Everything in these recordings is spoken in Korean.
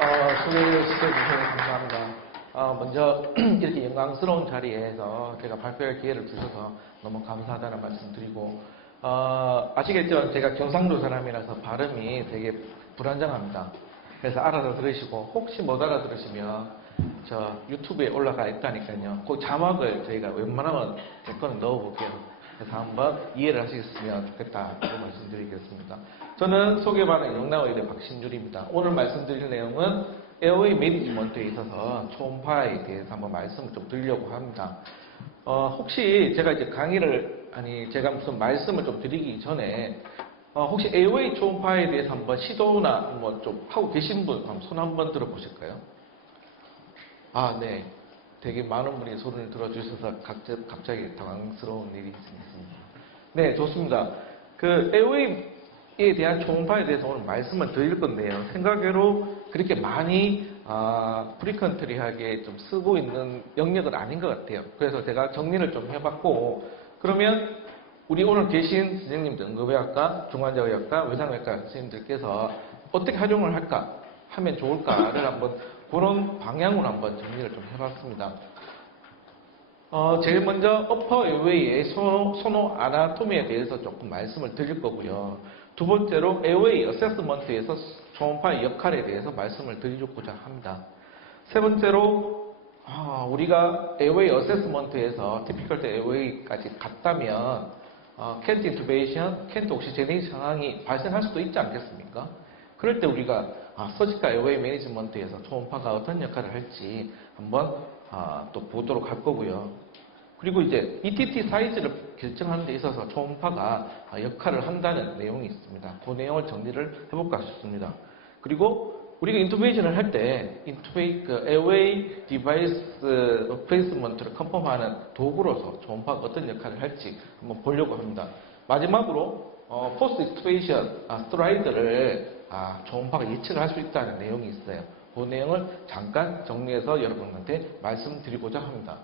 소개해 주셔서 감사합니다. 먼저 이렇게 영광스러운 자리에서 제가 발표할 기회를 주셔서 너무 감사하다는 말씀 드리고, 아시겠죠? 제가 경상도 사람이라서 발음이 되게 불안정합니다. 그래서 알아서 들으시고, 혹시 못 알아들으시면 저 유튜브에 올라가 있다니까요. 그 자막을 저희가 웬만하면 댓글에 넣어볼게요. 그래서 한번 이해를 하시겠으면 좋겠다고 말씀드리겠습니다. 저는 소개받은 영남의대 박신줄입니다. 오늘 말씀드릴 내용은 에어웨이 매니지먼트에 있어서 초음파에 대해서 한번 말씀을 좀 드리려고 합니다. 혹시 제가 이제 제가 무슨 말씀을 좀 드리기 전에 혹시 에어웨이 초음파에 대해서 한번 시도나 뭐 좀 하고 계신 분 손 한번 들어보실까요? 네. 되게 많은 분이 소리를 들어주셔서 갑자기 당황스러운 일이 있습니다. 네, 좋습니다. 그 에어웨이에 대한 초음파에 대해서 오늘 말씀을 드릴 건데요. 생각외로 그렇게 많이 프리컨트리하게 좀 쓰고 있는 영역은 아닌 것 같아요. 그래서 제가 정리를 좀 해봤고, 그러면 우리 오늘 계신 선생님들, 응급의학과, 중환자의학과, 외상의학과 선생님들께서 어떻게 활용을 할까, 하면 좋을까를 한번 그런 방향으로 한번 정리를 좀 해봤습니다. 제일 먼저 어퍼 에어웨이의 소노 아나토미에 대해서 조금 말씀을 드릴 거고요. 두 번째로 에어웨이 어세스먼트에서 초음파의 역할에 대해서 말씀을 드리고자 합니다. 세 번째로 우리가 에어웨이 어세스먼트에서 티피컬 에어웨이까지 갔다면 캔트 인투베이션, 캔트 옥시제네이션 상황이 발생할 수도 있지 않겠습니까? 그럴 때 우리가 서지컬 에어웨이 매니지먼트에서 초음파가 어떤 역할을 할지 한번 또 보도록 할 거고요. 그리고 이제 ETT 사이즈를 결정하는 데 있어서 초음파가 역할을 한다는 내용이 있습니다. 그 내용을 정리를 해볼까 싶습니다. 그리고 우리가 인투베이션을 할 때 에어웨이 디바이스 어플레이스먼트를 컨펌하는 도구로서 초음파가 어떤 역할을 할지 한번 보려고 합니다. 마지막으로 포스트 인투베이션 스트라이드를 초음파가 예측을 할 수 있다는 내용이 있어요. 그 내용을 잠깐 정리해서 여러분한테 말씀드리고자 합니다.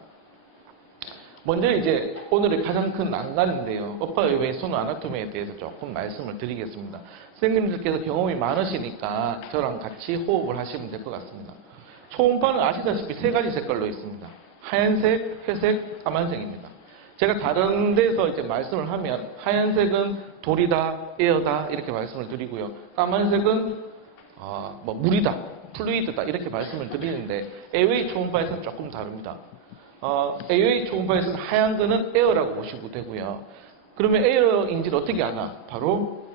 먼저 이제 오늘의 가장 큰 난관인데요. 어퍼 에어웨이 소노 아나토미에 대해서 조금 말씀을 드리겠습니다. 선생님들께서 경험이 많으시니까 저랑 같이 호흡을 하시면 될 것 같습니다. 초음파는 아시다시피 세 가지 색깔로 있습니다. 하얀색, 회색, 까만색입니다. 제가 다른 데서 이제 말씀을 하면 하얀색은 돌이다, 에어다 이렇게 말씀을 드리고요. 까만색은 물이다, 플루이드다 이렇게 말씀을 드리는데 에어웨이 초음파에서는 조금 다릅니다. 에어웨이 초음파에서는 하얀 거는 에어라고 보시면 되고요. 그러면 에어인지를 어떻게 아나? 바로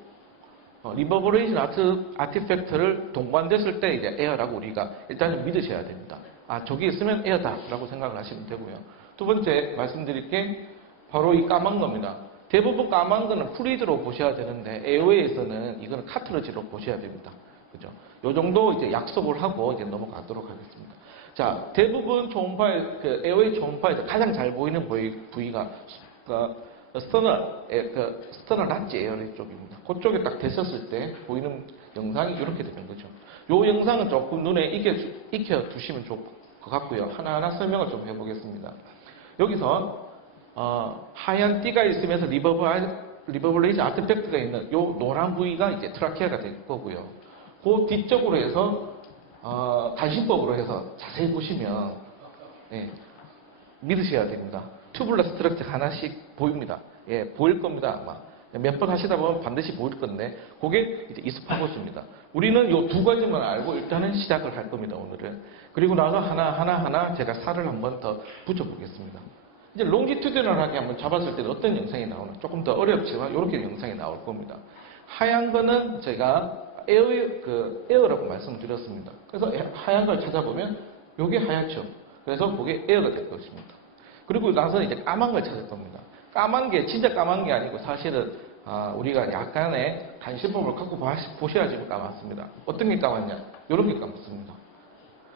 리버버레이션 아티팩트를 동반됐을 때 이제 에어라고 우리가 일단은 믿으셔야 됩니다. 저기 있으면 에어다라고 생각을 하시면 되고요. 두 번째 말씀드릴 게 바로 이 까만 겁니다. 대부분 까만 거는 플루이드로 보셔야 되는데 에어웨이에서는 이거는 카트리지로 보셔야 됩니다. 그죠? 요 정도 이제 약속을 하고 이제 넘어가도록 하겠습니다. 자, 대부분 에어웨이 초음파에서 가장 잘 보이는 부위가 스터널 란지 에어리 쪽입니다. 그쪽에 딱 됐었을 때 보이는 영상이 이렇게 되는 거죠. 요 영상은 조금 눈에 익혀 두시면 좋을 것 같고요. 하나하나 설명을 좀 해보겠습니다. 여기서 하얀 띠가 있으면서 리버블레이션 아티팩트가 있는 요 노란 부위가 이제 트라키아가 될 거고요. 그 뒤쪽으로 해서 단신법으로 해서 자세히 보시면 믿으셔야 됩니다. 튜블러 스트럭처 하나씩 보입니다. 보일 겁니다. 아마 몇 번 하시다 보면 반드시 보일 건데 그게 이제 이스파고스입니다. 우리는 이 두 가지만 알고 일단은 시작을 할 겁니다. 오늘은. 그리고 나서 하나하나 제가 살을 한번 더 붙여보겠습니다. 이제 롱지튜디널하게 한번 잡았을 때는 어떤 영상이 나오나 조금 더 어렵지만 이렇게 영상이 나올 겁니다. 하얀 거는 제가 에어라고 말씀드렸습니다. 그래서 하얀 걸 찾아보면 이게 하얗죠. 그래서 그게 에어가 될 것입니다. 그리고 나서 이제 까만 걸 찾을 겁니다. 까만 게 진짜 까만 게 아니고 사실은 우리가 약간의 단신법을 갖고 보셔야지 까맣습니다. 어떤 게 까맣냐? 이런 게 까맣습니다.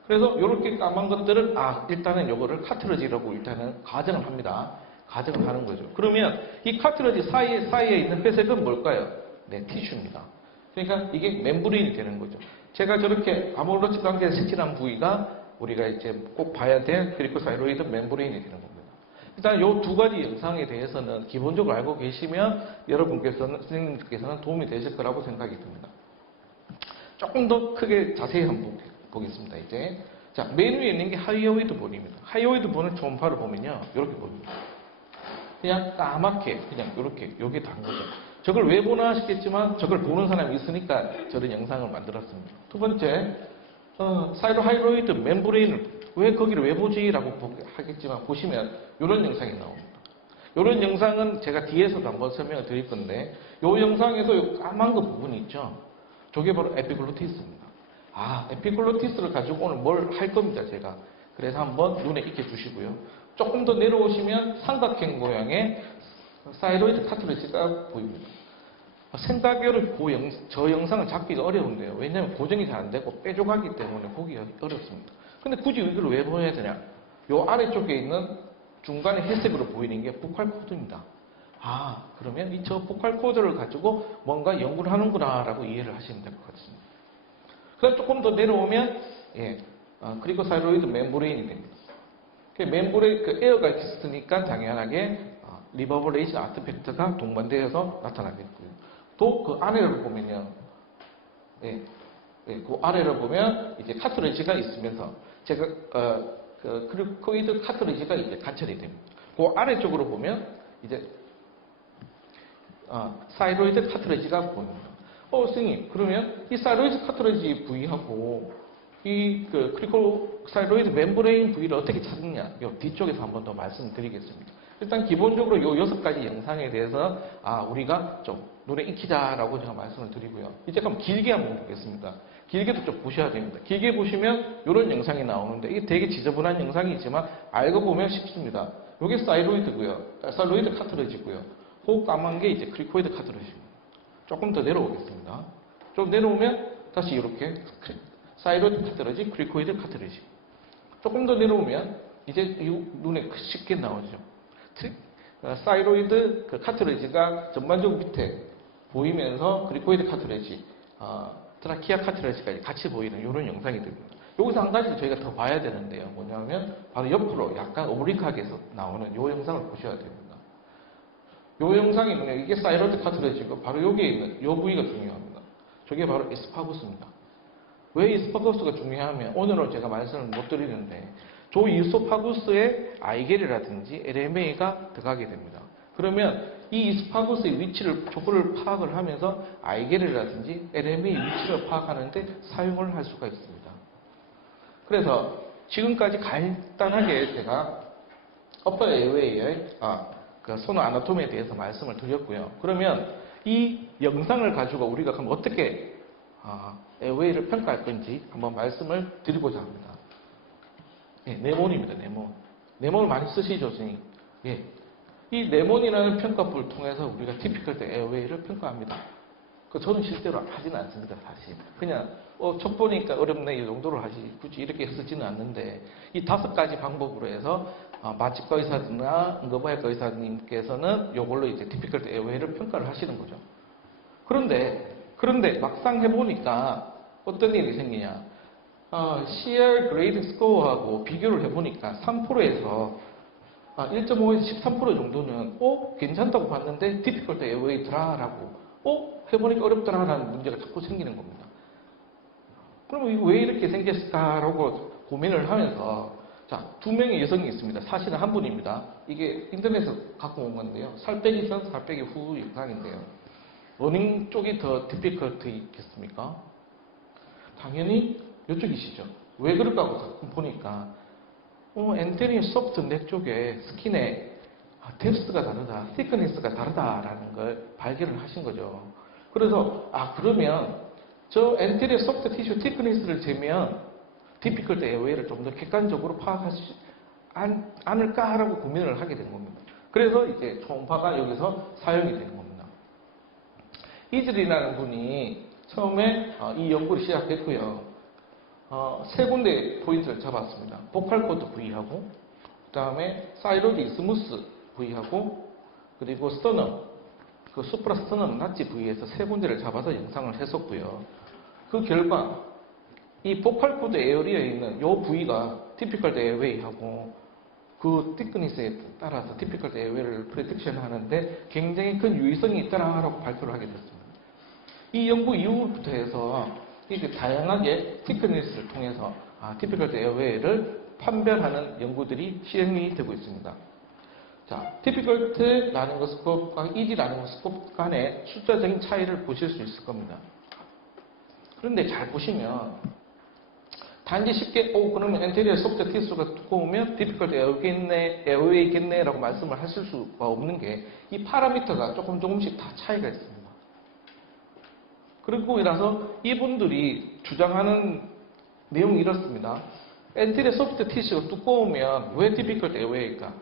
그래서 이렇게 까만 것들은 일단은 요거를 카트리지라고 일단은 가정을 합니다. 가정을 하는 거죠. 그러면 이 카트리지 사이에 있는 회색은 뭘까요? 티슈입니다. 그러니까 이게 멤브레인이 되는 거죠. 제가 저렇게 아몰로치 관계에 스친한 부위가 우리가 이제 꼭 봐야 될 그리코사이로이드 멤브레인이 되는 겁니다. 일단 이 두 가지 영상에 대해서는 기본적으로 알고 계시면 선생님들께서는 도움이 되실 거라고 생각이 듭니다. 조금 더 크게 자세히 한번 볼게요. 보겠습니다. 이제 자, 맨 위에 있는 게 하이어웨이드 본입니다. 하이어웨이드 본을 초음파를 보면요, 이렇게 보입니다. 그냥 까맣게 그냥 이렇게 여기에 단 거죠. 저걸 왜 보나 싶겠지만 저걸 보는 사람이 있으니까 저런 영상을 만들었습니다. 두 번째, 사이로 하이로이드 멤브레인을 왜 거기를 왜 보지? 라고 하겠지만 보시면 이런 영상이 나옵니다. 이런 영상은 제가 뒤에서도 한번 설명을 드릴 건데 이 영상에서 이 까만 거 부분이 있죠. 저게 바로 에피글로티스입니다. 아, 에피글로티스를 가지고 오늘 뭘 할 겁니다, 제가. 그래서 한번 눈에 익혀 주시고요. 조금 더 내려오시면 삼각형 모양의 사이로이드 카트리지가 보입니다. 생각외로 저 영상을 잡기가 어려운데요. 왜냐하면 고정이 잘 안 되고 빼줘가기 때문에 보기가 어렵습니다. 근데 굳이 이걸 왜 보여야 되냐? 요 아래쪽에 있는 중간에 회색으로 보이는 게 보컬 코드입니다. 아, 그러면 저 보컬 코드를 가지고 뭔가 연구를 하는구나 라고 이해를 하시면 될 것 같습니다. 그다음 조금 더 내려오면 그리고 사이로이드 멤브레인이 됩니다. 멤브레인, 에어가 있으니까 당연하게 리버버레이션 아트팩트가 동반되어서 나타나겠고요. 또 그 아래를 보면요. 그 아래를 보면 이제 카트리지가 있으면서 제가 그 글루코이드 카트리지가 이제 관찰이 됩니다. 그 아래쪽으로 보면 이제 사이로이드 카트리지가 보입니다. 선생님, 그러면 이 사이로이드 카트리지 부위하고 이 그리고 사이로이드 멤브레인 부위를 어떻게 찾느냐? 이 뒤쪽에서 한 번 더 말씀드리겠습니다. 일단 기본적으로 이 6가지 영상에 대해서 우리가 좀 눈에 익히자라고 제가 말씀을 드리고요. 이제 그럼 길게 한번 보겠습니다. 길게도 좀 보셔야 됩니다. 길게 보시면 이런 영상이 나오는데 이게 되게 지저분한 영상이지만 알고 보면 쉽습니다. 이게 사이로이드고요. 사이로이드 카트리지고요. 그 까만 게 이제 크리코이드 카트리지입니다. 조금 더 내려오겠습니다. 좀 내려오면 다시 이렇게 사이로이드 카트리지, 크리코이드 카트리지. 조금 더 내려오면 이제 눈에 쉽게 나오죠. 사이로이드 카트리지가 전반적으로 밑에 보이면서 크리코이드 카트리지, 트라키아 카트리지까지 같이 보이는 이런 영상이 됩니다. 여기서 한 가지 저희가 더 봐야 되는데요. 뭐냐면 바로 옆으로 약간 오브릭하게 나오는 이 영상을 보셔야 됩니다. 이 영상이 뭐냐, 이게 사이로이드 카트리지고 바로 여기에 있는 이 부위가 중요합니다. 저게 바로 이스파구스입니다. 왜 이스파구스가 중요하면 오늘은 제가 말씀을 못 드리는데 저 이스파구스에 아이겔이라든지 LMA가 들어가게 됩니다. 그러면 이 이스파구스의 위치를 저거를 파악을 하면서 아이겔이라든지 LMA 위치를 파악하는데 사용을 할 수가 있습니다. 그래서 지금까지 간단하게 제가 어퍼 에어웨이의 그 손어 아나토미에 대해서 말씀을 드렸고요. 그러면 이 영상을 가지고 우리가 그럼 어떻게 에어웨이를 평가할 건지 한번 말씀을 드리고자 합니다. 네몬입니다. 네몬을 많이 쓰시죠, 선생님? 이 네몬이라는 평가법을 통해서 우리가 티피컬 때 에어웨이를 평가합니다. 저는 실제로 하지는 않습니다, 사실. 그냥 첫 보니까 어렵네 이 정도로 하지 굳이 이렇게 쓰지는 않는데 이 5가지 방법으로 해서 마취과 의사나 응급의학과 의사님께서는 이걸로 이제 티피컬 때 에어웨이를 평가를 하시는 거죠. 그런데 막상 해보니까 어떤 일이 생기냐? CR 그레이드 스코어하고 비교를 해보니까 3%에서 1.5에서 13% 정도는 괜찮다고 봤는데 디피컬트 에어웨이더라라고 해보니까 어렵더라라는 문제가 자꾸 생기는 겁니다. 그러면 이거 왜 이렇게 생겼을까라고 고민을 하면서 자, 2명의 여성이 있습니다. 사실은 한 분입니다. 이게 인터넷에서 갖고 온 건데요. 살 빼기 전, 살 빼기 후 영상인데요. 러닝 쪽이 더 디피컬트 있겠습니까? 당연히 이쪽이시죠. 왜 그럴까 보니까 엔테리어 소프트 넥 쪽에 스킨의 뎁스가 다르다, thickness가 다르다라는 걸 발견을 하신 거죠. 그래서 그러면 저 엔테리어 소프트 티슈 thickness를 재면 디피컬트 에어웨이를 좀 더 객관적으로 파악할 수 않을까라고 고민을 하게 된 겁니다. 그래서 이제 초음파가 여기서 사용이 되는 겁니다. 이즐이라는 분이 처음에 이 연구를 시작했고요. 3군데 포인트를 잡았습니다. 보컬 코드 부위하고, 그 다음에 사이로이드 이스무스 부위하고, 그리고 스터넘, 그 수프라 스터넘 나치 부위에서 3군데를 잡아서 영상을 했었고요. 그 결과 이 보컬 코드 에어리어에 있는 이 부위가 티피컬 에어웨이하고 그 티크니스에 따라서 티피컬 에어웨이를 프레딕션 하는데 굉장히 큰 유의성이 있다라고 발표를 하게 됐습니다. 이 연구 이후부터 해서 이렇게 다양하게 티크니스를 통해서 티피컬 에어웨이를 판별하는 연구들이 시행이 되고 있습니다. 자, 티피컬트라는 것 스코프과 ED라는 것 스코프 간의 숫자적인 차이를 보실 수 있을 겁니다. 그런데 잘 보시면 단지 쉽게 그러면 엔테리어 소프트 티수가 두꺼우면 디피컬트 에어웨이겠네 라고 말씀을 하실 수가 없는 게 이 파라미터가 조금씩 다 차이가 있습니다. 그리고 이라서 이분들이 주장하는 내용이 이렇습니다. 엔테리어 소프트 티수가 두꺼우면 왜 디피컬트 에어웨이일까?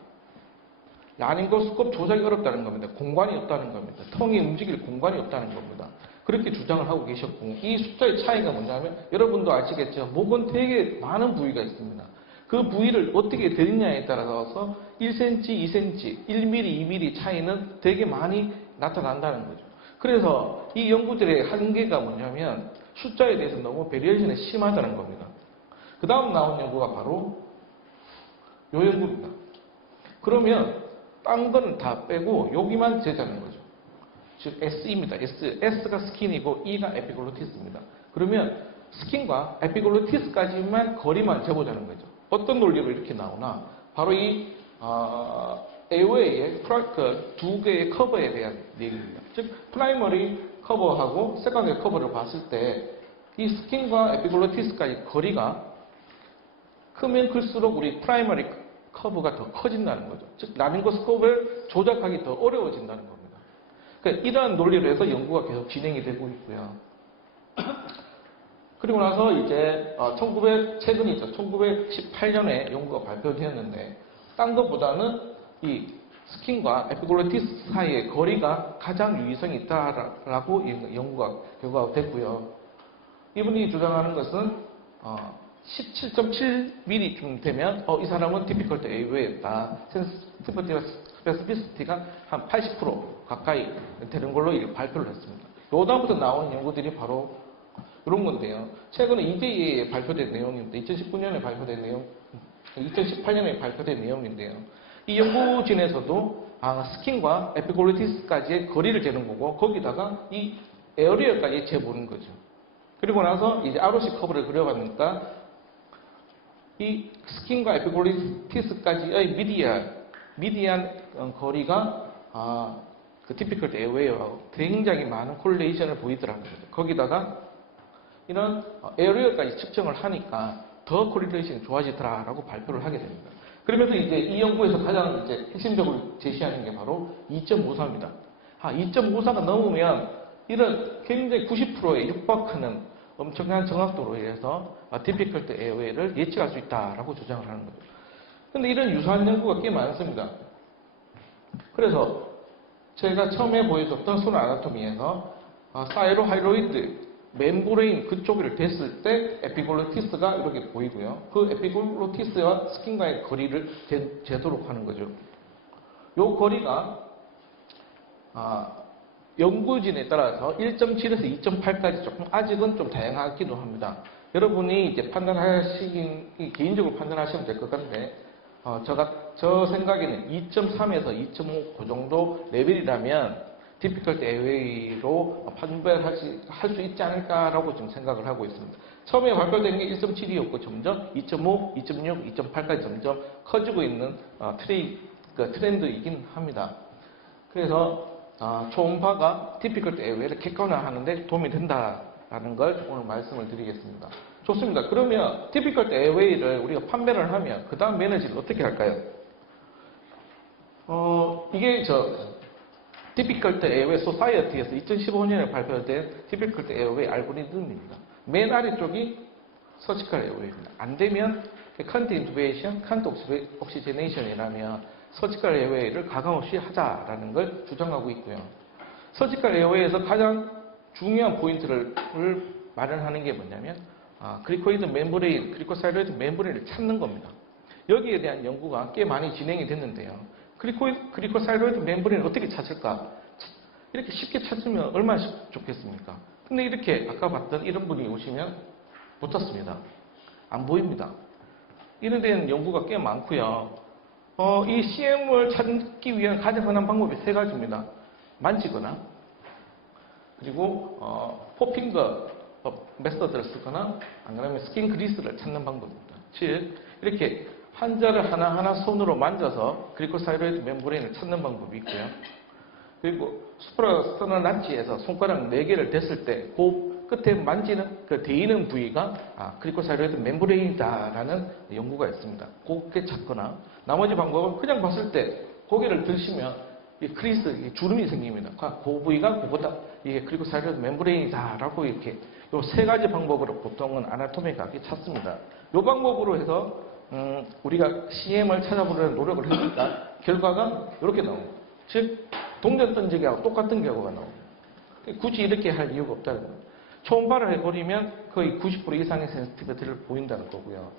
라닝거스콥 조작이 어렵다는 겁니다. 공간이 없다는 겁니다. 텅이 움직일 공간이 없다는 겁니다. 그렇게 주장을 하고 계셨고, 이 숫자의 차이가 뭐냐면 여러분도 아시겠죠. 목은 되게 많은 부위가 있습니다. 그 부위를 어떻게 드리냐에 따라서 1cm, 2cm, 1mm, 2mm 차이는 되게 많이 나타난다는 거죠. 그래서 이 연구들의 한계가 뭐냐면 숫자에 대해서 너무 베리에이션이 심하다는 겁니다. 그 다음 나온 연구가 바로 이 연구입니다. 그러면 딴 거는 다 빼고 여기만 재자는 거죠. 즉 S입니다. S가 스킨이고 E가 에피글로티스입니다. 그러면 스킨과 에피글로티스까지만 거리만 재보자는 거죠. 어떤 논리로 이렇게 나오나 바로 이 에어웨이의 두 개의 커버에 대한 얘기입니다. 즉 프라이머리 커버하고 세컨더리 커버를 봤을 때 이 스킨과 에피글로티스까지 거리가 크면 클수록 우리 프라이머리 커브가 더 커진다는 거죠. 즉 라닝거스콥을 조작하기 더 어려워진다는 겁니다. 그러니까 이러한 논리로 해서 연구가 계속 진행이 되고 있고요. 그리고 나서 이제 최근이죠. 1918년에 연구가 발표되었는데 딴 것보다는 이 스킨과 에피글로티스 사이의 거리가 가장 유의성이 있다라고 연구가 결과가 됐고요. 이분이 주장하는 것은 17.7mm쯤 되면 이 사람은 디피컬트 에어웨이였다. 센시티비티와 스페시피시티가 한 80% 가까이 되는 걸로 발표를 했습니다. 요다음부터 나오는 연구들이 바로 이런 건데요. 최근에 EJ에 발표된 내용입니다. 2019년에 발표된 내용, 2018년에 발표된 내용인데요. 이 연구진에서도 스킨과 에피글로티스까지의 거리를 재는 거고 거기다가 이 에어리어까지 재보는 거죠. 그리고 나서 이제 ROC 커브를 그려봤으니까 이 스킨과 에피글로티스까지의 미디안 거리가 그 티피컬 에어웨이와 굉장히 많은 콜레이션을 보이더라고요. 거기다가 이런 에어리어까지 측정을 하니까 더 콜레이션이 좋아지더라라고 발표를 하게 됩니다. 그러면서 이제 이 연구에서 가장 이제 핵심적으로 제시하는 게 바로 2.54입니다. 2.54가 넘으면 이런 굉장히 90%에 육박하는 엄청난 정확도로 인해서 디피컬트 에어웨이를 예측할 수 있다라고 주장을 하는 거죠. 그런데 이런 유사한 연구가 꽤 많습니다. 그래서 제가 처음에 보여줬던 손 아나토미에서 사이로하이로이드 멤브레인 그쪽을 댔을 때 에피글로티스가 이렇게 보이고요. 그 에피글로티스와 스킨과의 거리를 재도록 하는 거죠. 이 거리가 연구진에 따라서 1.7에서 2.8까지 조금 아직은 좀 다양하기도 합니다. 여러분이 이제 개인적으로 판단하시면 될 것 같은데, 저 생각에는 2.3에서 2.5 그 정도 레벨이라면 디피컬트 에어웨이로 판별할 수 있지 않을까라고 지금 생각을 하고 있습니다. 처음에 발표된 게 1.7이었고 점점 2.5, 2.6, 2.8까지 점점 커지고 있는 트렌드이긴 합니다. 그래서 초음파가 디피컬트 에어웨이를 객관화하는데 도움이 된다라는 걸 오늘 말씀을 드리겠습니다. 좋습니다. 그러면 디피컬트 에어웨이를 우리가 판별을 하면 그 다음 매너지를 어떻게 할까요? 이게 디피컬트 에어웨이 소사이어티에서 2015년에 발표된 디피컬트 에어웨이 알고리즘입니다. 맨 아래쪽이 서지컬 에어웨이입니다. 안 되면 컨트 인투베이션, 컨트 옥시제네이션이라면 서지컬 에어웨이를 가감없이 하자라는 걸 주장하고 있고요. 서지컬 에어웨이에서 가장 중요한 포인트를 마련하는 게 뭐냐면 그리코이드 멤브레인, 그리코사이로이드 멤브레인을 찾는 겁니다. 여기에 대한 연구가 꽤 많이 진행이 됐는데요. 그리코사이로이드 멤브레인을 어떻게 찾을까? 이렇게 쉽게 찾으면 얼마나 좋겠습니까? 근데 이렇게 아까 봤던 이런 분이 오시면 못 찾습니다. 안 보입니다. 이런 데는 연구가 꽤 많고요. 이 CM을 찾기 위한 가장 흔한 방법이 세 가지입니다. 만지거나, 그리고 포핑거 메서드를 쓰거나 안 그러면 스킨 그리스를 찾는 방법입니다. 즉 이렇게 환자를 하나하나 손으로 만져서 그리코사이로이드 멤브레인을 찾는 방법이 있고요. 그리고 수프라스터널 난치에서 손가락 4개를 댔을 때 그 끝에 만지는 그 대이는 부위가 그리코사이로이드 멤브레인이다라는 연구가 있습니다. 그렇게 찾거나 나머지 방법은 그냥 봤을 때 고개를 들시면 이 크리스 주름이 생깁니다. 그 부위가 그보다 이게 그리코사이로이드 멤브레인이다라고 이렇게 요 3가지 방법으로 보통은 아나토미 과학이 찾습니다. 요 방법으로 해서 우리가 CM을 찾아보려는 노력을 했으니까 결과가 이렇게 나옵니다. 즉 동전 던지기하고 똑같은 결과가 나옵니다. 굳이 이렇게 할 이유가 없다는 겁니다. 초음파를 해버리면 거의 90% 이상의 센시티비티를 보인다는 거고요.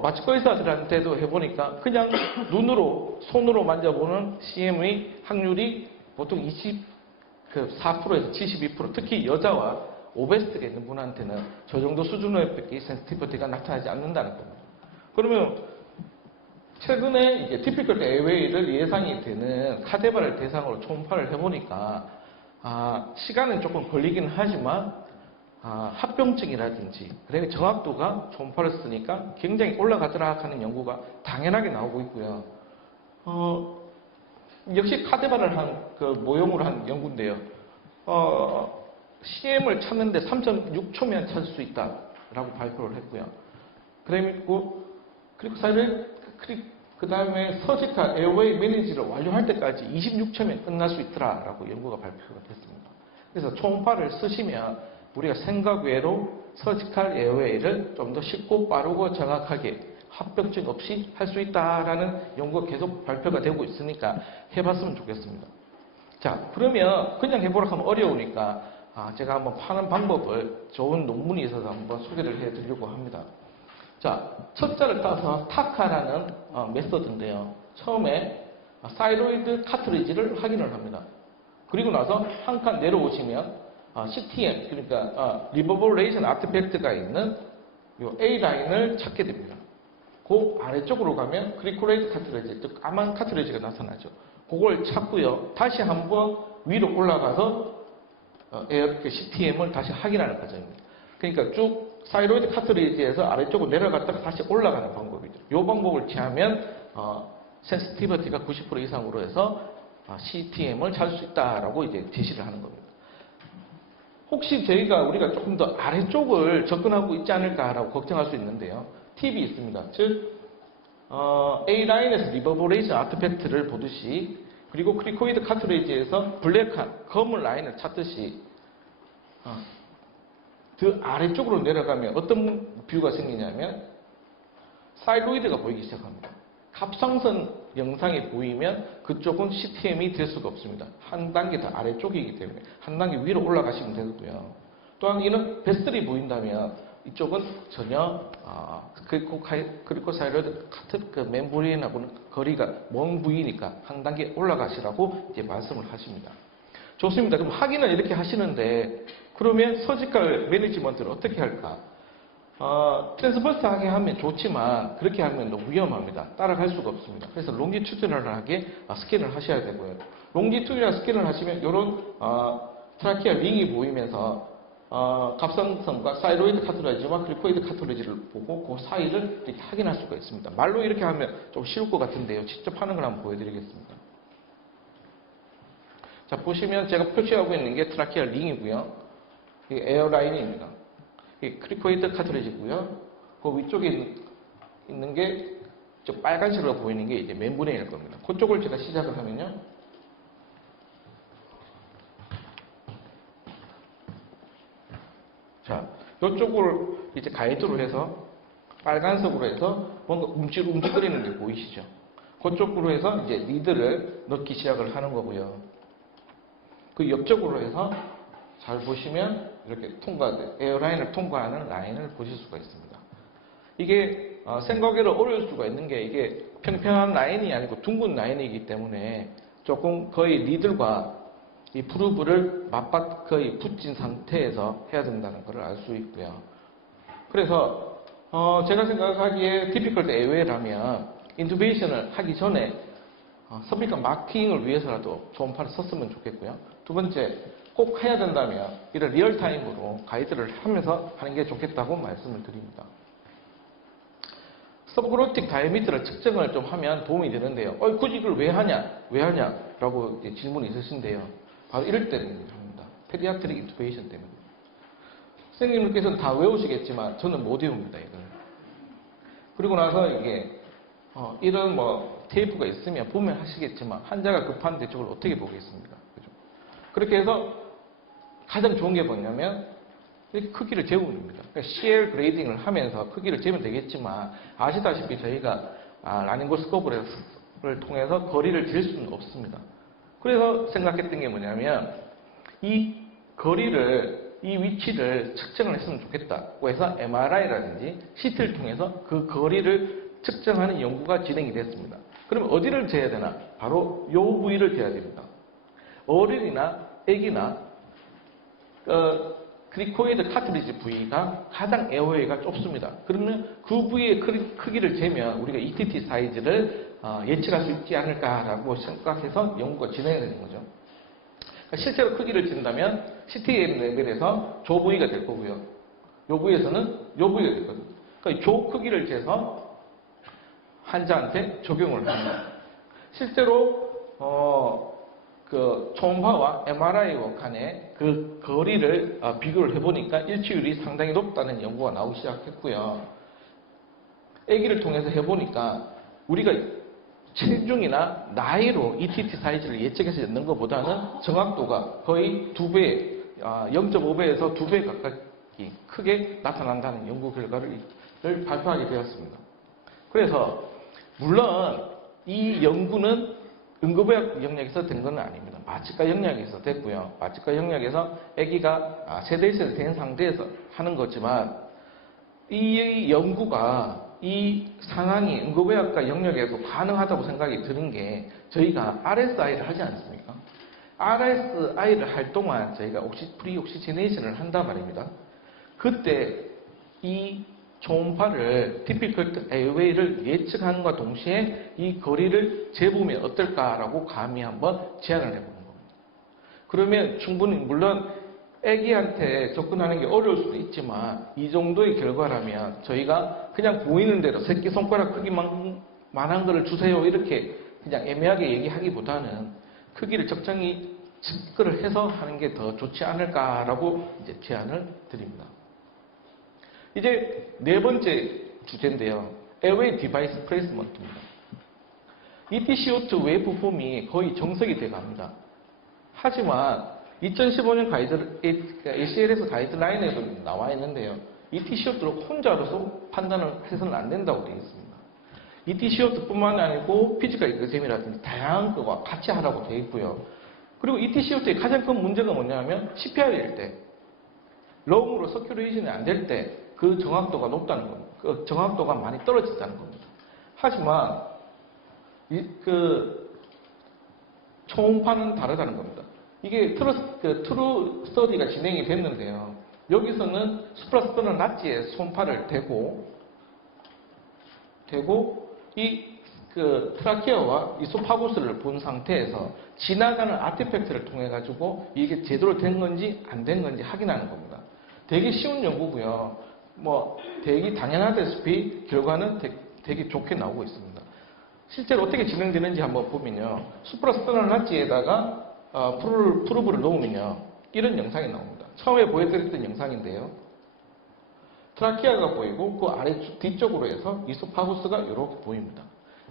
마취과 의사들한테도 해보니까 그냥 눈으로, 손으로 만져보는 CM의 확률이 보통 24%에서 72%, 특히 여자와 오베스트가 있는 분한테는 저 정도 수준의 센시티비티가 나타나지 않는다는 겁니다. 그러면 최근에 이제 티피컬 에어웨이를 예상이 되는 카데바를 대상으로 초음파를 해보니까 시간은 조금 걸리긴 하지만 합병증이라든지 그다음에 정확도가 초음파를 쓰니까 굉장히 올라가더라 하는 연구가 당연하게 나오고 있고요. 역시 카데바를 한 그 모형으로 한 연구인데요. CM을 찾는데 3.6초면 찾을 수 있다라고 발표를 했고요. 그리고 그 다음에 서지컬 에어웨이 매니지를 완료할 때까지 26초면 끝날 수 있더라라고 연구가 발표가 됐습니다. 그래서 초음파를 쓰시면 우리가 생각 외로 서지컬 에어웨이를 좀 더 쉽고 빠르고 정확하게 합병증 없이 할 수 있다라는 연구가 계속 발표가 되고 있으니까 해봤으면 좋겠습니다. 자, 그러면 그냥 해보라 하면 어려우니까 제가 한번 파는 방법을 좋은 논문이 있어서 한번 소개를 해드리려고 합니다. 자, 첫 자를 따서 타카라는 메서드인데요. 처음에 사이로이드 카트리지를 확인을 합니다. 그리고 나서 한 칸 내려오시면 CTM, 그러니까 리버블레이션 아티팩트가 있는 요 A라인을 찾게 됩니다. 그 아래쪽으로 가면 크리코레이드 카트리지, 즉 까만 카트리지가 나타나죠. 그걸 찾고요. 다시 한번 위로 올라가서 CTM을 다시 확인하는 과정입니다. 그러니까 쭉 사이로이드 카트리지에서 아래쪽으로 내려갔다가 다시 올라가는 방법이죠. 이 방법을 취하면 센시티비티가 90% 이상으로 해서 CTM을 찾을 수 있다라고 이제 제시를 하는 겁니다. 혹시 우리가 조금 더 아래쪽을 접근하고 있지 않을까라고 걱정할 수 있는데요. 팁이 있습니다. 즉 A라인에서 리버브레이션 아티팩트를 보듯이 그리고 크리코이드 카트리지에서 블랙한 검은 라인을 찾듯이 그 아래쪽으로 내려가면 어떤 뷰가 생기냐면 사이로이드가 보이기 시작합니다. 갑상선 영상이 보이면 그쪽은 CTM이 될 수가 없습니다. 한 단계 더 아래쪽이기 때문에 한 단계 위로 올라가시면 되고요. 또한 이는 베슬이 보인다면 이쪽은 전혀 그리코사이로이드 카트 멤브레인하고는 거리가 먼 부위니까 한 단계 올라가시라고 이제 말씀을 하십니다. 좋습니다. 그럼 확인을 이렇게 하시는데 그러면 서지컬 매니지먼트를 어떻게 할까? 트랜스버스하게 하면 좋지만 그렇게 하면 너무 위험합니다. 따라갈 수가 없습니다. 그래서 롱지튜디널하게 스캔을 하셔야 되고요. 롱지튜디널 스캔을 하시면 이런 트라키아 링이 보이면서 갑상선과 사이로이드 카트리지와 크리코이드 카트리지를 보고 그 사이를 이렇게 확인할 수가 있습니다. 말로 이렇게 하면 좀 쉬울 것 같은데요. 직접 하는 걸 한번 보여드리겠습니다. 자, 보시면 제가 표시하고 있는 게 트라키아 링이고요. 이게 에어라인입니다. 이게 크리코이드 카트리지고요. 그 위쪽에 있는 게 빨간색으로 보이는 게 이제 멤브레인일 겁니다. 그쪽을 제가 시작을 하면요. 자, 이쪽을 이제 가이드로 해서 빨간색으로 해서 뭔가 움찔움찔거리는 게 보이시죠? 그쪽으로 해서 이제 리드를 넣기 시작을 하는 거고요. 그 옆쪽으로 해서 잘 보시면 이렇게 에어라인을 통과하는 라인을 보실 수가 있습니다. 이게 생각외로 어려울 수가 있는 게 이게 평평한 라인이 아니고 둥근 라인이기 때문에 조금 거의 리들과 이 프루브를 거의 붙인 상태에서 해야 된다는 것을 알 수 있고요. 그래서 제가 생각하기에 티피컬 에어웨이라면 인투베이션을 하기 전에 서비스 마킹을 위해서라도 초음파를 썼으면 좋겠고요. 두 번째, 꼭 해야 된다면 이런 리얼타임으로 가이드를 하면서 하는 게 좋겠다고 말씀을 드립니다. 서브그로틱 다이아미터를 측정을 좀 하면 도움이 되는데요. 굳이 이걸 왜 하냐? 왜 하냐? 라고 질문이 있으신데요. 바로 이럴 때는 합니다. 페디아트릭 인투베이션 때문에. 선생님들께서는 다 외우시겠지만 저는 못 외웁니다, 이걸. 그리고 나서 이게 이런 테이프가 있으면 보면 하시겠지만 환자가 급한데 저걸 어떻게 보겠습니까? 그죠? 그렇게 해서 가장 좋은 게 뭐냐면 이렇게 크기를 재우는 겁니다. 그러니까 CL 그레이딩을 하면서 크기를 재면 되겠지만 아시다시피 저희가 라닝고스코프를 통해서 거리를 잴 수는 없습니다. 그래서 생각했던 게 뭐냐면 이 거리를 이 위치를 측정을 했으면 좋겠다고 해서 MRI라든지 CT를 통해서 그 거리를 측정하는 연구가 진행이 됐습니다. 그러면 어디를 재야 되나? 바로 이 부위를 재야 됩니다. 어린이나 아기나 크리코이드 카트리지 부위가 가장 에어웨이가 좁습니다. 그러면 그 부위의 크기를 재면 우리가 ETT 사이즈를 예측할 수 있지 않을까라고 생각해서 연구가 진행되는 거죠. 그러니까 실제로 크기를 재다면 CTM 레벨에서 조 부위가 될 거고요. 요 부위에서는 요 부위가 될 거거든요. 그러니까 조 크기를 재서 환자한테 적용을 합니다. 실제로 그 초음파와 MRI와 간의 그 거리를 비교를 해보니까 일치율이 상당히 높다는 연구가 나오기 시작했고요. 아기를 통해서 해보니까 우리가 체중이나 나이로 ETT 사이즈를 예측해서 넣는 것보다는 정확도가 거의 2배, 0.5배에서 2배 가까이 크게 나타난다는 연구 결과를 발표하게 되었습니다. 그래서 물론 이 연구는 응급의학 영역에서 된 건 아닙니다. 마취과 영역에서 됐고요. 마취과 영역에서 아기가 세대에서 된 상태에서 하는 거지만 이 연구가 이 상황이 응급의학과 영역에서 가능하다고 생각이 드는 게 저희가 RSI를 하지 않습니까? RSI를 할 동안 저희가 프리옥시지네이션을 한단 말입니다. 그때 이 초음파를 디피컬트 에어웨이를 예측하는과 동시에 이 거리를 재보면 어떨까라고 감히 한번 제안을 해보는 겁니다. 그러면 충분히 물론 아기한테 접근하는 게 어려울 수도 있지만 이 정도의 결과라면 저희가 그냥 보이는 대로 새끼손가락 크기만한 거를 주세요 이렇게 그냥 애매하게 얘기하기보다는 크기를 적정히 측정을 해서 하는 게 더 좋지 않을까라고 이제 제안을 드립니다. 이제 네 번째 주제인데요. 에어웨이 디바이스 플레이스먼트입니다. ETCO2 웨이브 폼이 거의 정석이 돼갑니다. 하지만 2015년 ACLS 가이드라인에도 나와 있는데요. ETCO2를 혼자로서 판단을 해서는 안 된다고 되어 있습니다. ETCO2뿐만 아니고 피지컬 이그잼이라든지 다양한 것과 같이 하라고 되어 있고요. 그리고 ETCO2의 가장 큰 문제가 뭐냐면 CPR일 때, 롱으로 서큘레이션이 안 될 때 그 정확도가 높다는 겁니다. 그 정확도가 많이 떨어진다는 겁니다. 하지만 초음파는 다르다는 겁니다. 이게 트루 스터디가 진행이 됐는데요. 여기서는 수프라스터널 낫지에 초음파를 대고 이 트라키어와 이소파구스를 본 상태에서 지나가는 아티팩트를 통해 가지고 이게 제대로 된 건지 안 된 건지 확인하는 겁니다. 되게 쉬운 연구고요. 되게 당연하다시피 결과는 되게 좋게 나오고 있습니다. 실제로 어떻게 진행되는지 한번 보면요. 수프라스터널 낫지에다가 프루브를 놓으면요. 이런 영상이 나옵니다. 처음에 보여드렸던 영상인데요. 트라키아가 보이고 그 아래 뒤쪽으로 해서 이소파구스가 이렇게 보입니다.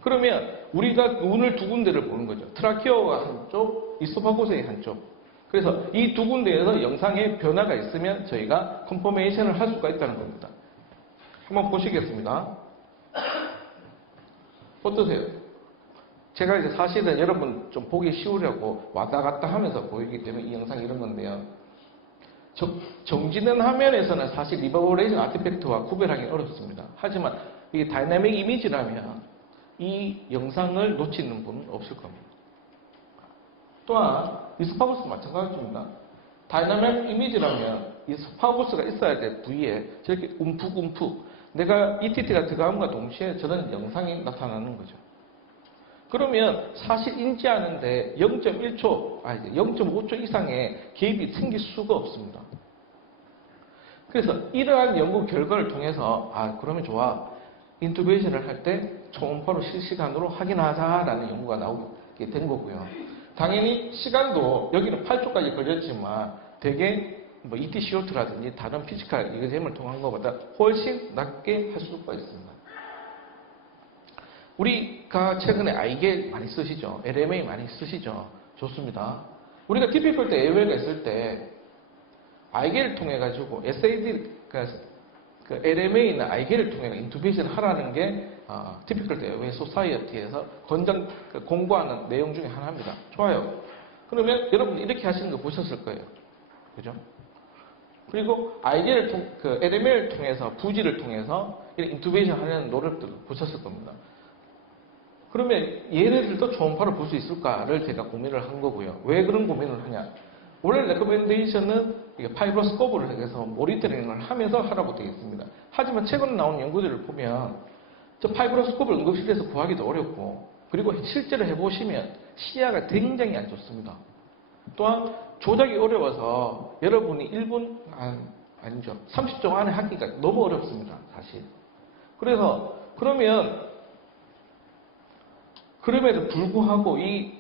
그러면 우리가 눈을 두 군데를 보는 거죠. 트라키아가 한쪽, 이소파구스의 한쪽. 그래서 이 두 군데에서 영상에 변화가 있으면 저희가 컨퍼메이션을 할 수가 있다는 겁니다. 한번 보시겠습니다. 어떠세요? 제가 이제 사실은 여러분 좀 보기 쉬우려고 왔다 갔다 하면서 보이기 때문에 이 영상이 이런 건데요. 정지된 화면에서는 사실 리버레이션 아티팩트와 구별하기 어렵습니다. 하지만 이게 다이나믹 이미지라면 이 영상을 놓치는 분은 없을 겁니다. 또한 이 스파구스 마찬가지입니다. 다이나믹 이미지라면 이 스파구스가 있어야 될 부위에 저렇게 움푹움푹 내가 ETT가 들어감과 동시에 저런 영상이 나타나는 거죠. 그러면 사실 인지하는데 0.1초, 아니 0.5초 이상의 개입이 생길 수가 없습니다. 그래서 이러한 연구 결과를 통해서 그러면 좋아. 인투베이션을 할 때 초음파로 실시간으로 확인하자라는 연구가 나오게 된 거고요. 당연히 시간도 여기는 8초까지 걸렸지만 되게 뭐 ET 시오트라든지 다른 피지컬 이그잼을 통한 것보다 훨씬 낮게 할 수가 있습니다. 우리가 최근에 아이겔 많이 쓰시죠? LMA 많이 쓰시죠? 좋습니다. 우리가 티피컬 때 AOA가 있을 때 아이겔을 통해 가지고 SAD, 그 LMA나 아이겔을 통해 인투베이션을 하라는 게 티피컬 때 AOA 소사이어티에서 공고하는 내용 중에 하나입니다. 좋아요. 그러면 여러분 이렇게 하시는 거 보셨을 거예요. 그죠? 그리고 아이겔을 그 LMA를 통해서 부지를 통해서 이런 인투베이션 하려는 노력들을 보셨을 겁니다. 그러면 얘네들도 초음파를 볼 수 있을까를 제가 고민을 한 거고요. 왜 그런 고민을 하냐? 원래 레코멘데이션은 파이브로스코프를 해서 모니터링을 하면서 하라고 되어 있습니다. 하지만 최근에 나온 연구들을 보면 저 파이브로스코프를 응급실에서 구하기도 어렵고 그리고 실제로 해보시면 시야가 굉장히 안 좋습니다. 또한 조작이 어려워서 여러분이 1분, 아니죠. 30초 안에 하기가 너무 어렵습니다. 사실. 그래서 그럼에도 불구하고 이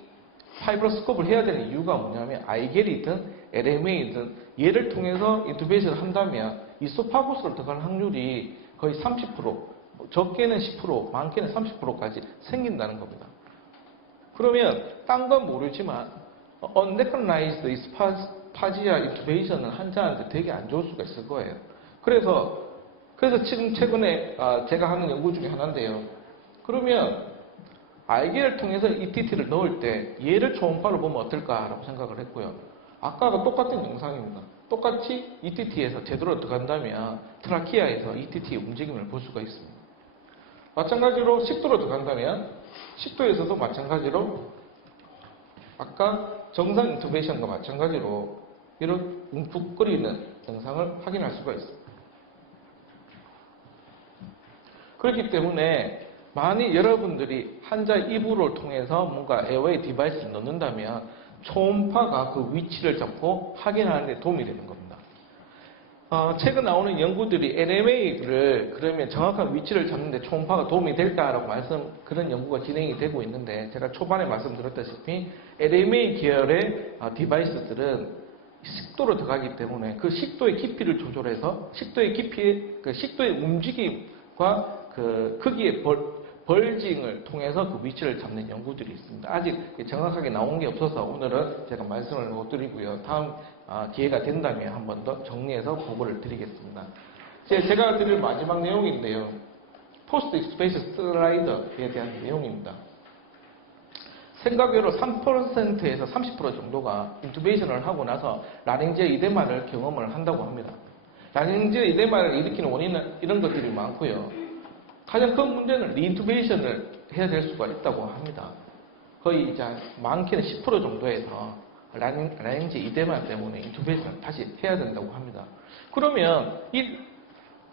파이브로스코프를 해야 되는 이유가 뭐냐면 아이겔이든 LMA이든 얘를 통해서 인투베이션을 한다면 이소파구스로 들어갈 확률이 거의 30%, 적게는 10%, 많게는 30%까지 생긴다는 겁니다. 그러면 딴 건 모르지만 unrecognized 이스파지아 인투베이션은 환자한테 되게 안 좋을 수가 있을 거예요. 그래서 지금 최근에 제가 하는 연구 중에 하나인데요. 그러면 아이겔을 통해서 ETT를 넣을 때 얘를 초음파로 보면 어떨까라고 생각을 했고요. 아까가 똑같은 영상입니다. 똑같이 ETT에서 제대로 들어간다면 트라키아에서 ETT의 움직임을 볼 수가 있습니다. 마찬가지로 식도로 들어간다면 식도에서도 마찬가지로 아까 정상 인투베이션과 마찬가지로 이런 웅푹거리는 영상을 확인할 수가 있습니다. 그렇기 때문에 만일 여러분들이 환자 이불을 통해서 뭔가 에어웨이 디바이스를 넣는다면 초음파가 그 위치를 잡고 확인하는 데 도움이 되는 겁니다. 최근 나오는 연구들이 LMA를 그러면 정확한 위치를 잡는 데 초음파가 도움이 될까라고 그런 연구가 진행이 되고 있는데 제가 초반에 말씀드렸다시피 LMA 계열의 디바이스들은 식도로 들어가기 때문에 그 식도의 깊이를 조절해서 식도의 움직임과 그 크기의 벌징을 통해서 그 위치를 잡는 연구들이 있습니다. 아직 정확하게 나온 게 없어서 오늘은 제가 말씀을 못 드리고요. 다음 기회가 된다면 한 번 더 정리해서 보고를 드리겠습니다. 제가 드릴 마지막 내용인데요. 포스트 익스페이스 슬라이더에 대한 내용입니다. 생각외로 3%에서 30% 정도가 인투베이션을 하고 나서 라닝지아 이데마를 경험을 한다고 합니다. 라닝지아 이데마를 일으키는 원인은 이런 것들이 많고요. 가장 큰 문제는 리인투베이션을 해야 될 수가 있다고 합니다. 거의 이제 많게는 10% 정도에서 라닝지 이데마 때문에 인투베이션을 다시 해야 된다고 합니다. 그러면 이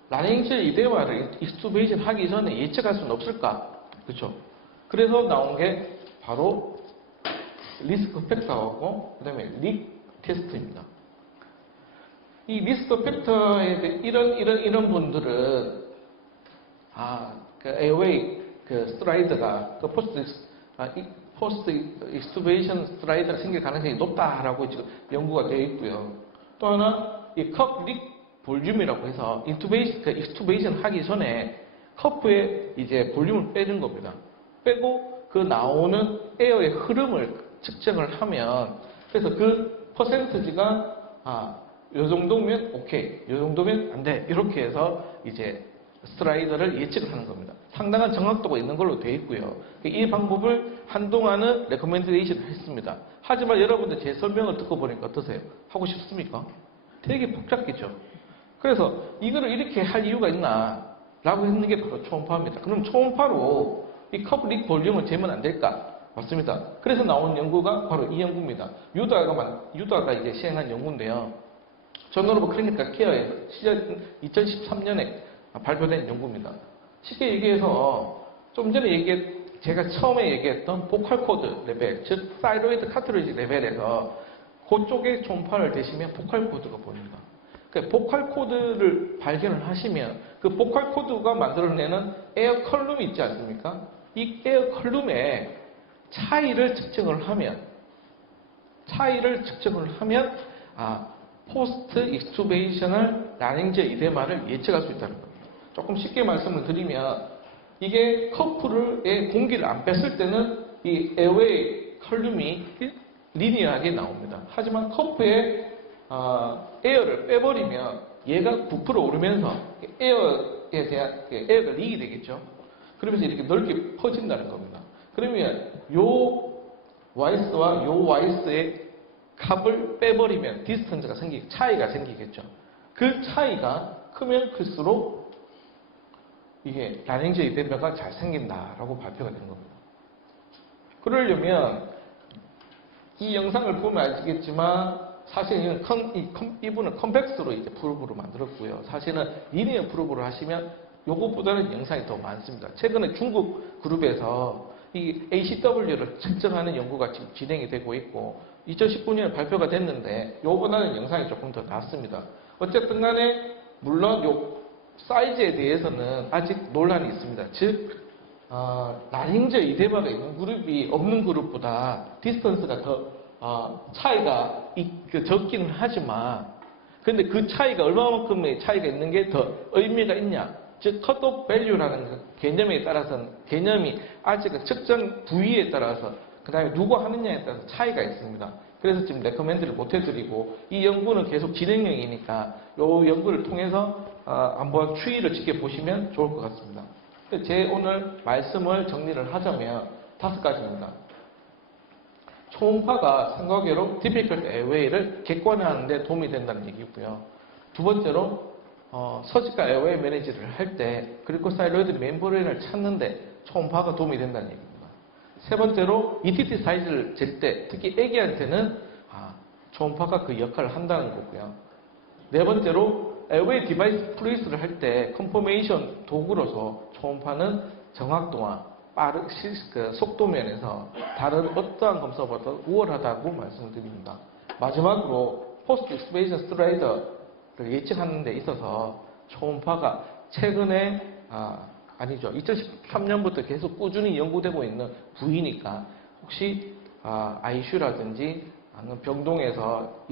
라닝지 이데마를 인투베이션 하기 전에 예측할 수는 없을까? 그렇죠? 그래서 나온 게 바로 리스크 팩터하고 그다음에 릭 테스트입니다. 이 리스크 팩터에 대해 이런 분들은 그 에어웨이 그 스트라이더가 그 포스트 익스투베이션 스트라이더가 생길 가능성이 높다라고 지금 연구가 되어 있고요. 또 하나 이 컵 릭 볼륨이라고 해서 익스투베이션 하기 전에 커프에 이제 볼륨을 빼는 겁니다. 빼고 그 나오는 에어의 흐름을 측정을 하면 그래서 그 퍼센트지가 요 정도면 오케이, 요 정도면 안 돼. 이렇게 해서 이제 스트라이더를 예측을 하는 겁니다. 상당한 정확도가 있는 걸로 되어 있고요. 이 방법을 한동안은 레코멘데이션을 했습니다. 하지만 여러분들 제 설명을 듣고 보니까 어떠세요? 하고 싶습니까? 되게 복잡겠죠. 그래서 이거를 이렇게 할 이유가 있나? 라고 했는 게 바로 초음파입니다. 그럼 초음파로 이 컵 릭 볼륨을 재면 안 될까? 맞습니다. 그래서 나온 연구가 바로 이 연구입니다. 유다가 이제 시행한 연구인데요. 저널 오브 클리니컬 케어에서 2013년에 발표된 연구입니다. 쉽게 얘기해서 좀 전에 제가 처음에 얘기했던 보컬 코드 레벨, 즉 사이로이드 카트리지 레벨에서 그쪽에 초음파를 대시면 보컬 코드가 보입니다. 그러니까 보컬 코드를 발견을 하시면 그 보컬 코드가 만들어내는 에어 컬룸이 있지 않습니까? 이 에어 컬룸의 차이를 측정을 하면 포스트 익스튜베이셔널 라닝제 이데마를 예측할 수 있다는 겁니다. 조금 쉽게 말씀을 드리면 이게 커플의 공기를 안 뺐을 때는 이 에어웨이 컬룸이 리니어하게 나옵니다. 하지만 커프에 에어를 빼버리면 얘가 부풀어 오르면서 에어에 대한 에어가 릭이 되겠죠. 그러면서 이렇게 넓게 퍼진다는 겁니다. 그러면 요 Y스와 요 Y스의 값을 빼버리면 디스턴스가 차이가 생기겠죠. 그 차이가 크면 클수록 이게 라닝제 이데마가 잘 생긴다라고 발표가 된 겁니다. 그러려면 이 영상을 보면 아시겠지만 사실은 이분은 컨벡스로 이제 프로브를 만들었고요. 사실은 리니어 프로브를 하시면 요것보다는 영상이 더 많습니다. 최근에 중국 그룹에서 이 ACW를 측정하는 연구가 지금 진행이 되고 있고 2019년에 발표가 됐는데 요거보다는 영상이 조금 더 낫습니다. 어쨌든 간에 물론 요 사이즈에 대해서는 아직 논란이 있습니다. 즉 라닝제 이데마가 있는 그룹이 없는 그룹보다 디스턴스가 더 차이가 적기는 하지만 근데 그 차이가 얼마만큼의 차이가 있는 게 더 의미가 있냐? 즉 컷오프 밸류라는 개념에 따라서는 개념이 아직 측정 부위에 따라서 그 다음에 누구 하느냐에 따라서 차이가 있습니다. 그래서 지금 레커멘드를 못 해드리고 이 연구는 계속 진행형이니까 이 연구를 통해서 한번 추이를 지켜보시면 좋을 것 같습니다. 제 오늘 말씀을 정리를 하자면 5가지입니다. 초음파가 삼각외로 디피컬트 에어웨이를 객관화하는 데 도움이 된다는 얘기고요. 두 번째로 서지컬 에어웨이 매니지를 할 때 그리코사일로이드 멤브레인을 찾는데 초음파가 도움이 된다는 얘기입니다. 세 번째로 ETT 사이즈를 잴 때 특히 애기한테는 초음파가 그 역할을 한다는 거고요. 네 번째로 에어웨이 디바이스 프로이스를 할 때 컨포메이션 도구로서 초음파는 정확도와 속도 면에서 다른 어떠한 검사보다 우월하다고 말씀을 드립니다. 마지막으로 포스트 익스페이션 스트라이더를 예측하는 데 있어서 초음파가 최근에 아니죠. 2013년부터 계속 꾸준히 연구되고 있는 부위니까 혹시 ICU라든지 아니면 병동에서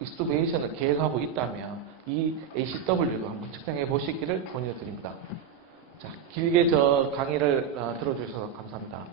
익스튜베이션을 계획하고 있다면 이 ACW도 한번 측정해 보시기를 권유드립니다. 자, 길게 저 강의를 들어주셔서 감사합니다.